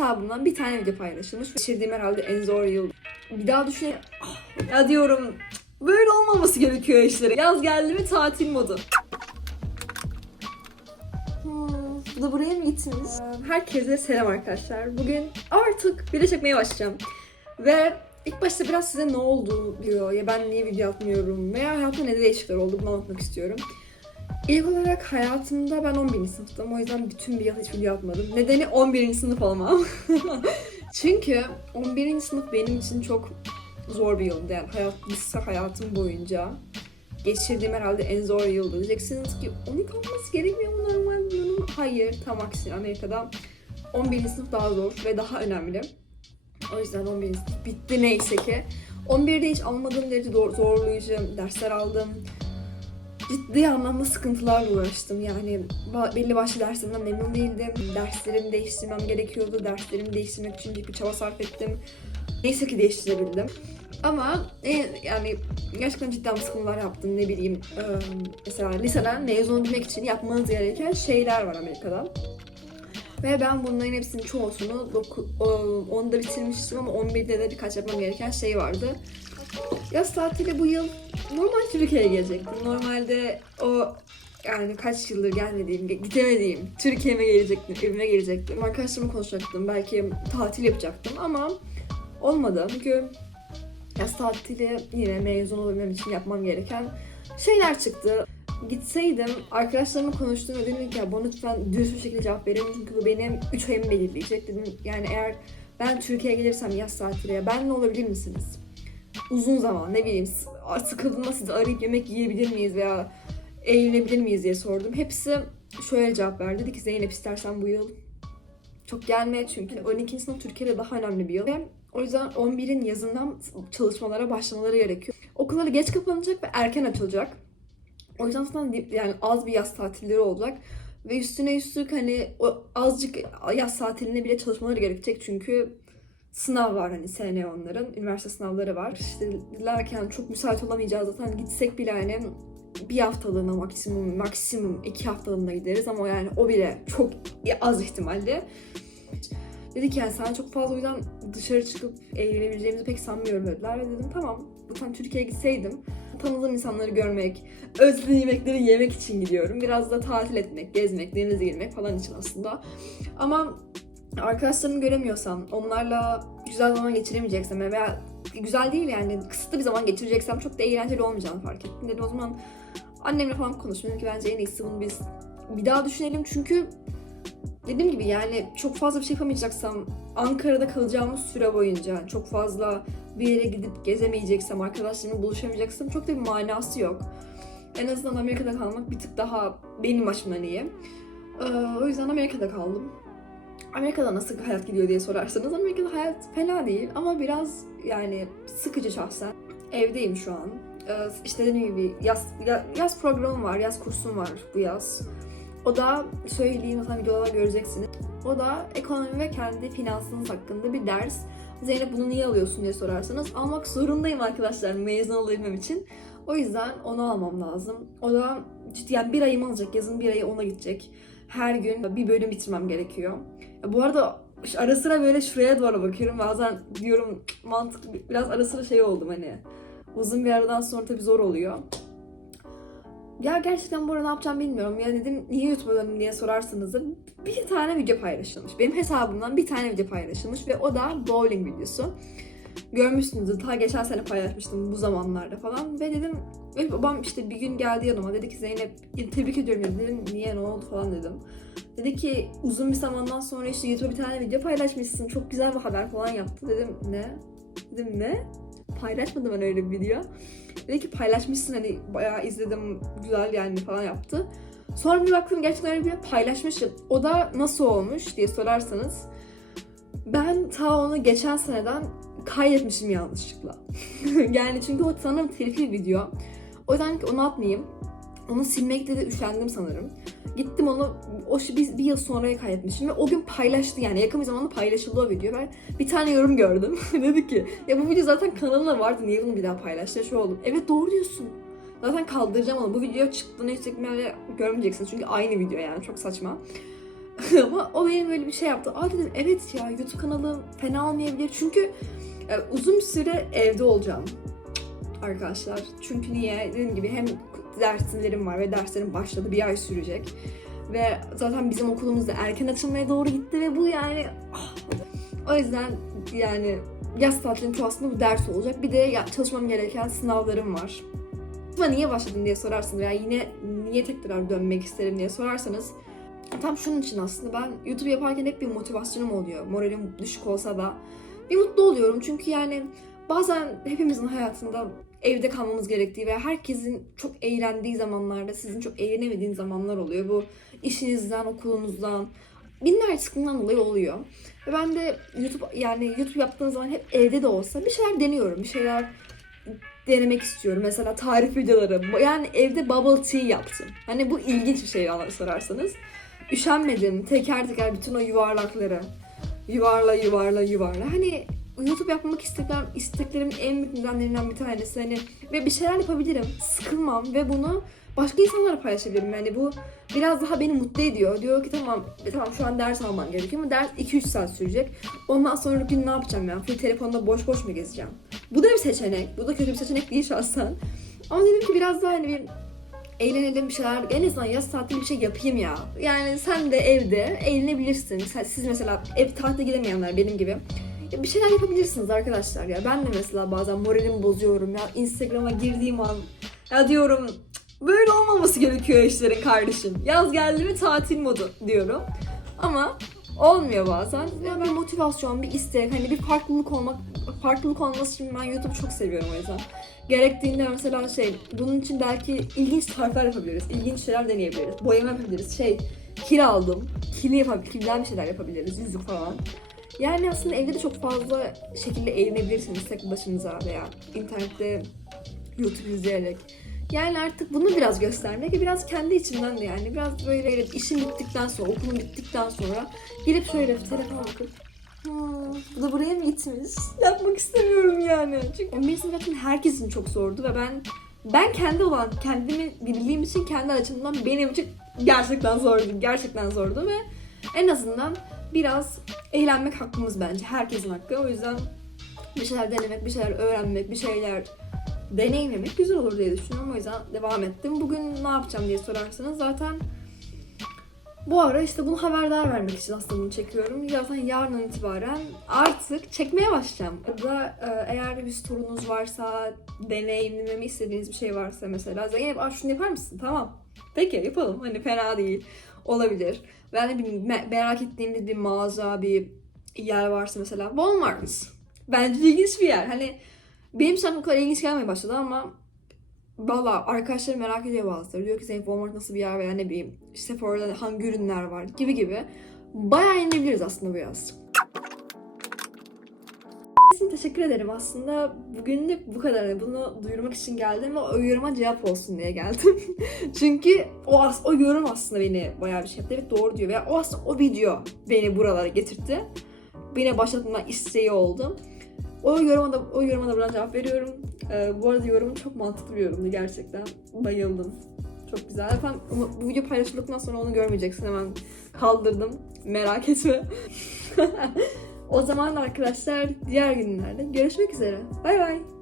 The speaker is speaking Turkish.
hesabımdan bir tane video paylaşılmış. Geçirdiğim herhalde en zor yıl. Bir daha düşünüyorum. Ah, Ya diyorum böyle olmaması gerekiyor işleri. Yaz geldi mi tatil modu. Hmm, bu da buraya mı gitmiş? Herkese selam arkadaşlar. Bugün artık video çekmeye başlayacağım. Ve ilk başta biraz size ne oldu diyor ya ben niye video atmıyorum veya hayatımda ne değişiklikler oldu bunu anlatmak istiyorum. İlk olarak hayatımda ben 11. sınıftım. O yüzden bütün bir yıl hiç video atmadım. Nedeni 11. sınıf olmam. Çünkü 11. sınıf benim için çok zor bir yıldı. Yani hayat, lise hayatım boyunca geçirdiğim herhalde en zor yıldı. Diyeceksiniz ki 12 olması gerekmiyor mu normal bunun? Hayır, tam aksine Amerika'da 11. sınıf daha zor ve daha önemli. O yüzden 11. sınıf bitti neyse ki. 11'de hiç almadığım derece zor- zorlayıcı dersler aldım. Ciddi anlamda sıkıntılarla uğraştım. Yani belli başlı derslerimden memnun değildim. Derslerimi değiştirmem gerekiyordu. Derslerimi değiştirmek için bir çaba sarf ettim. Neyse ki değiştirebildim. Ama e, yani gerçekten cidden sıkıntılar yaptım. Ne bileyim e, mesela liseden mezun olabilmek için yapmanız gereken şeyler var Amerika'da. Ve ben bunların hepsinin çoğusunu 10'da bitirmiştim ama 11'de de birkaç yapmam gereken şey vardı. Yaz tatili bu yıl normal Türkiye'ye gelecektim. Normalde o yani kaç yıldır gelmediğim, gidemediğim Türkiye'me gelecektim, evime gelecektim. Arkadaşlarımla konuşacaktım, belki tatil yapacaktım ama olmadı. Çünkü yaz tatili yine mezun olabilmem için yapmam gereken şeyler çıktı. Gitseydim arkadaşlarımla konuştum dedim ki ya bana lütfen düz bir şekilde cevap verin çünkü bu benim 3 ayımı belirleyecek. Dedim yani eğer ben Türkiye'ye gelirsem yaz tatiliye benle olabilir misiniz? Uzun zaman ne bileyim sıkıldığımda sizi arayıp yemek yiyebilir miyiz veya eğlenebilir miyiz diye sordum. Hepsi şöyle cevap verdi. Dedi ki Zeynep istersen bu yıl çok gelme çünkü 12. sınıf Türkiye'de daha önemli bir yıl. Ve o yüzden 11'in yazından çalışmalara başlamaları gerekiyor. Okulları geç kapanacak ve erken açılacak. O yüzden yani az bir yaz tatilleri olacak. Ve üstüne üstlük hani o azıcık yaz tatiline bile çalışmaları gerekecek çünkü sınav var hani sene onların. Üniversite sınavları var. İşte dilerken çok müsait olamayacağız zaten gitsek bile hani bir haftalığına maksimum maksimum iki haftalığına gideriz ama yani o bile çok az ihtimalli. Dedi ki yani sen çok fazla o yüzden dışarı çıkıp eğlenebileceğimizi pek sanmıyorum dediler ve dedim tamam lütfen Türkiye'ye gitseydim tanıdığım insanları görmek, özlediğim yemekleri yemek için gidiyorum. Biraz da tatil etmek, gezmek, denize girmek falan için aslında. Ama arkadaşlarımı göremiyorsam, onlarla güzel zaman geçiremeyeceksem veya güzel değil yani kısıtlı bir zaman geçireceksem çok da eğlenceli olmayacağını fark ettim. Dedim o zaman annemle falan konuştum. Ki bence en iyisi bunu biz bir daha düşünelim çünkü dediğim gibi yani çok fazla bir şey yapamayacaksam Ankara'da kalacağımız süre boyunca çok fazla bir yere gidip gezemeyeceksem, arkadaşlarımla buluşamayacaksam çok da bir manası yok. En azından Amerika'da kalmak bir tık daha benim açımdan iyi. Ee, o yüzden Amerika'da kaldım. Amerika'da nasıl hayat gidiyor diye sorarsanız Amerika'da hayat fena değil ama biraz yani sıkıcı şahsen. Evdeyim şu an. Ee, işte dediğim gibi yaz, ya- yaz programım var, yaz kursum var bu yaz. O da söyleyeyim zaten videolarda göreceksiniz. O da ekonomi ve kendi finansınız hakkında bir ders. Zeynep bunu niye alıyorsun diye sorarsanız almak zorundayım arkadaşlar mezun olabilmem için. O yüzden onu almam lazım. O da ciddi yani bir ayım alacak. Yazın bir ayı ona gidecek. Her gün bir bölüm bitirmem gerekiyor. Bu arada ara sıra böyle şuraya doğru bakıyorum. Bazen diyorum mantıklı biraz ara sıra şey oldum hani. Uzun bir aradan sonra tabii zor oluyor. Ya gerçekten bu arada ne yapacağım bilmiyorum. Ya dedim niye YouTube'a döndüm diye sorarsanız da bir tane video paylaşılmış. Benim hesabımdan bir tane video paylaşılmış ve o da bowling videosu. Görmüşsünüzdür. Ta geçen sene paylaşmıştım bu zamanlarda falan. Ve dedim ve babam işte bir gün geldi yanıma. Dedi ki Zeynep tebrik ediyorum dedi. Dedim niye ne oldu falan dedim. Dedi ki uzun bir zamandan sonra işte YouTube'a bir tane video paylaşmışsın. Çok güzel bir haber falan yaptı. Dedim ne? Dedim ne? Paylaşmadım ben öyle bir video. Dedi ki paylaşmışsın hani bayağı izledim güzel yani falan yaptı. Sonra bir baktım gerçekten öyle bir paylaşmışım. O da nasıl olmuş diye sorarsanız ben ta onu geçen seneden kaydetmişim yanlışlıkla. yani çünkü o sanırım telifli video. O yüzden ki onu atmayayım. Onu silmekte de üşendim sanırım. Gittim onu o bir, bir yıl sonraya kaydetmişim ve o gün paylaştı yani yakın bir zamanda paylaşıldı o video. Ben bir tane yorum gördüm. Dedi ki ya bu video zaten kanalına vardı niye bunu bir daha paylaştı? Şu oldum. Evet doğru diyorsun. Zaten kaldıracağım onu. Bu video çıktığında hiç ihtimalle görmeyeceksiniz çünkü aynı video yani çok saçma. Ama o benim böyle bir şey yaptı. Aa dedim evet ya YouTube kanalım fena olmayabilir. Çünkü e, uzun süre evde olacağım arkadaşlar. Çünkü niye? Dediğim gibi hem derslerim var ve derslerim başladı. Bir ay sürecek. Ve zaten bizim okulumuz da erken açılmaya doğru gitti ve bu yani ah. o yüzden yani yaz tatilinin çoğu bu ders olacak. Bir de ya, çalışmam gereken sınavlarım var. Ama niye başladım diye sorarsanız veya yine niye tekrar dönmek isterim diye sorarsanız tam şunun için aslında ben YouTube yaparken hep bir motivasyonum oluyor. Moralim düşük olsa da bir mutlu oluyorum çünkü yani bazen hepimizin hayatında evde kalmamız gerektiği ve herkesin çok eğlendiği zamanlarda sizin çok eğlenemediğiniz zamanlar oluyor. Bu işinizden, okulunuzdan, binlerce sıkıntıdan dolayı oluyor. Ve ben de YouTube yani YouTube yaptığım zaman hep evde de olsa bir şeyler deniyorum. Bir şeyler denemek istiyorum. Mesela tarif videoları. Yani evde bubble tea yaptım. Hani bu ilginç bir şey sorarsanız. Üşenmedim. Teker teker bütün o yuvarlakları. Yuvarla yuvarla yuvarla. Hani YouTube yapmak isteklerim, isteklerimin en büyük nedenlerinden bir tanesi. Hani ve bir şeyler yapabilirim. Sıkılmam ve bunu başka insanlara paylaşabilirim. Yani bu biraz daha beni mutlu ediyor. Diyor ki tamam e, tamam şu an ders almam gerekiyor ama ders 2-3 saat sürecek. Ondan sonra gün ne yapacağım ya? Full telefonda boş boş mu gezeceğim? Bu da bir seçenek. Bu da kötü bir seçenek değil şahsen. Ama dedim ki biraz daha hani bir eğlenelim bir şeyler. En azından yaz tatilinde bir şey yapayım ya. Yani sen de evde eğlenebilirsin. Siz mesela ev tatile gidemeyenler benim gibi. Ya bir şeyler yapabilirsiniz arkadaşlar ya. Ben de mesela bazen moralimi bozuyorum ya. Instagram'a girdiğim an ya diyorum "Cık, böyle olmaması gerekiyor işlerin kardeşim. Yaz geldi mi tatil modu diyorum. Ama olmuyor bazen. Ya ben motivasyon, bir istek, hani bir farklılık olmak, farklılık olması için ben YouTube'u çok seviyorum o yüzden. Gerektiğinde mesela şey, bunun için belki ilginç tarifler yapabiliriz, ilginç şeyler deneyebiliriz, boyama yapabiliriz. Şey, kil aldım, kili yapabiliriz, kilden bir şeyler yapabiliriz, yüzük falan. Yani aslında evde de çok fazla şekilde eğlenebilirsiniz tek başınıza veya internette YouTube izleyerek. Yani artık bunu biraz göstermek ve biraz kendi içimden de yani biraz böyle işim bittikten sonra, okulum bittikten sonra gelip şöyle telefona bakıp "Hmm, bu da buraya mı gitmiş? Yapmak istemiyorum yani. Çünkü 11 sınıf zaten herkesin çok zordu ve ben ben kendi olan, kendimi bildiğim için kendi açımdan benim için gerçekten zordu. Gerçekten zordu ve en azından biraz eğlenmek hakkımız bence. Herkesin hakkı. O yüzden bir şeyler denemek, bir şeyler öğrenmek, bir şeyler deneyimlemek güzel olur diye düşünüyorum. O yüzden devam ettim. Bugün ne yapacağım diye sorarsanız zaten bu ara işte bunu haberdar vermek için aslında bunu çekiyorum. Zaten yarından itibaren artık çekmeye başlayacağım. Ya da e, eğer bir sorunuz varsa, deneyimlememi istediğiniz bir şey varsa mesela Zeynep Aa, şunu yapar mısın? Tamam. Peki yapalım. Hani fena değil. Olabilir. Ben de bir me- merak ettiğimde bir mağaza, bir yer varsa mesela Walmart. Bence ilginç bir yer. Hani benim an o kadar ilginç gelmeye başladı ama Valla arkadaşlarım merak ediyor bazıları. Diyor ki Zeynep Walmart nasıl bir yer veya ne bileyim işte orada hangi ürünler var gibi gibi. Bayağı inebiliriz aslında bu yaz. Kesin teşekkür ederim aslında. Bugünlük bu kadar. Bunu duyurmak için geldim ve o yoruma cevap olsun diye geldim. Çünkü o as o yorum aslında beni bayağı bir şey yaptı. Evet doğru diyor. Veya o aslında o video beni buralara getirtti. Beni başlatma isteği oldu. O yoruma da, o yoruma da buradan cevap veriyorum. Ee, bu arada yorum çok mantıklı bir yorumdu gerçekten. Bayıldım. Çok güzel. Bu bu video paylaşıldıktan sonra onu görmeyeceksin. Hemen kaldırdım. Merak etme. o zaman arkadaşlar diğer günlerde görüşmek üzere. Bay bay.